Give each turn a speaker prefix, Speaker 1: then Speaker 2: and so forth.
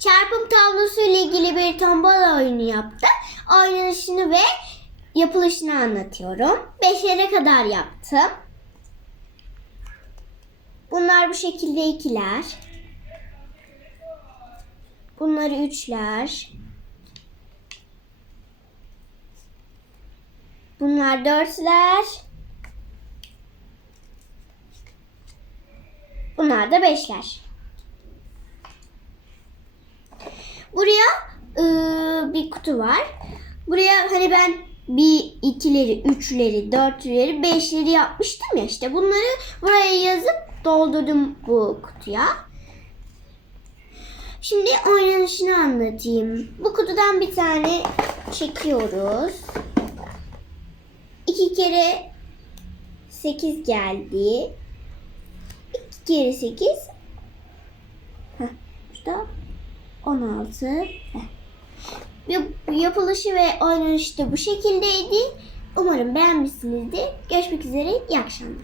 Speaker 1: Çarpım tablosu ile ilgili bir tombala oyunu yaptım. Oynanışını ve yapılışını anlatıyorum. Beşlere kadar yaptım. Bunlar bu şekilde ikiler. Bunları üçler. Bunlar dörtler. Bunlar da beşler. Buraya ıı, bir kutu var. Buraya hani ben bir ikileri, üçleri, dörtleri, beşleri yapmıştım ya işte bunları buraya yazıp doldurdum bu kutuya. Şimdi oynanışını anlatayım. Bu kutudan bir tane çekiyoruz. İki kere sekiz geldi. İki kere sekiz. Heh, burada 16. Heh. Yap- Yapılışı ve oynanışı da bu şekildeydi. Umarım beğenmişsinizdir. Görüşmek üzere. İyi akşamlar.